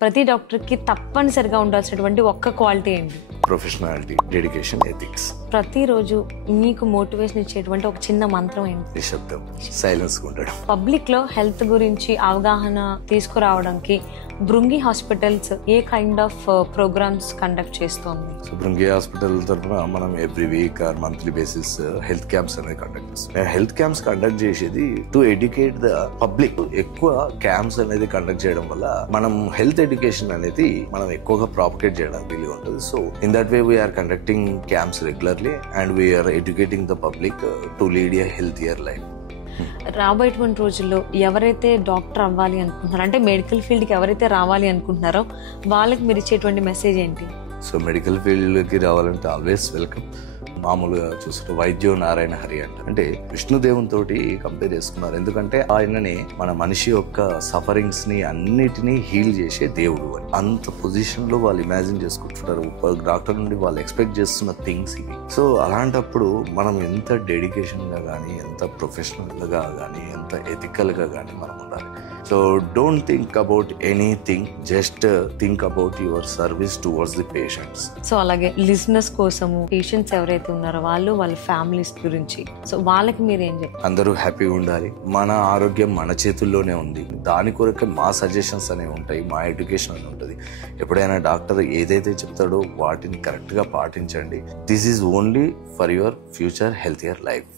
ప్రతి డాక్టర్కి తప్పనిసరిగా ఉండాల్సినటువంటి ఒక్క క్వాలిటీ ఏంటి? Professionality, dedication, ethics. ప్రతిరోజు మీకు మోటివేషన్ ఇచ్చేటువంటి ఒక చిన్న మంత్రం ఏంటి? నిశ్శబ్దం, సైలెన్స్ ఉండడం. పబ్లిక్ లో హెల్త్ గురించి అవగాహన తీసుకురావడానికి బృంగి హాస్పిటల్స్ ఏ కైండ్ ఆఫ్ ప్రోగ్రామ్స్ కండక్ట్ చేస్తోంది? సో బృంగి హాస్పిటల్ తరఫున మనం every week or monthly basis health camps అనేది కండక్ట్ చేస్తాం. హెల్త్ క్యాంప్స్ కండక్ట్ చేసేది టు ఎడ్యుకేట్ ద పబ్లిక్. ఎక్కువ క్యాంప్స్ అనేది కండక్ట్ చేయడం వల్ల మనం హెల్త్ ఎడ్యుకేషన్ అనేది మనం ఎక్కువగా ప్రాపగేట్ చేయడానికి వీలు ఉంటుంది. So in that way we are conducting camps regularly and we are educating the public to lead a healthier life. రాబోయేటువంటి రోజుల్లో ఎవరైతే డాక్టర్ అవ్వాలి అనుకుంటున్నారో, అంటే మెడికల్ ఫీల్డ్కి ఎవరైతే రావాలి అనుకుంటున్నారో వాళ్ళకి మీరు ఇచ్చేటువంటి మెసేజ్ ఏంటి? సో మెడికల్ ఫీల్డ్కి రావాలంటే ఆల్వేస్ వెల్కమ్. మామూలుగా చూసుకుంటే వైద్యో నారాయణ హరి అంటే విష్ణుదేవుని తోటి కంపేర్ చేసుకున్నారు. ఎందుకంటే ఆయననే మన మనిషి యొక్క సఫరింగ్స్ ని అన్నిటినీ హీల్ చేసే దేవుడు అని అంత పొజిషన్ లో వాళ్ళు ఇమాజిన్ చేసుకుంటున్నారు. డాక్టర్ నుండి వాళ్ళు ఎక్స్పెక్ట్ చేస్తున్న థింగ్స్ ఇవి. సో అలాంటప్పుడు మనం ఎంత డెడికేషన్ గా కానీ, ఎంత ప్రొఫెషనల్ గా కానీ, ఎంత ఎథికల్ గా కానీ మనం ఉండాలి. So don't think about anything, just think about your service towards the patients. So అలాగే లిజనర్స్ కోసము, పేషెంట్స్ ఎవరైతే ఉన్నారో వాళ్ళ ఫ్యామిలీస్ గురించి, సో వాళ్ళకి మీరు ఏం చెప్తారు? అందరూ హ్యాపీగా ఉండాలి. మన ఆరోగ్యం మన చేతుల్లోనే ఉంది. దాని కొరకు మా సజెషన్స్ అనేవి ఉంటాయి, మా ఎడ్యుకేషన్ అని ఉంటుంది. ఎప్పుడైనా డాక్టర్ ఏదైతే చెప్తాడో వాటిని కరెక్ట్ గా పాటించండి. This is only for your future healthier life.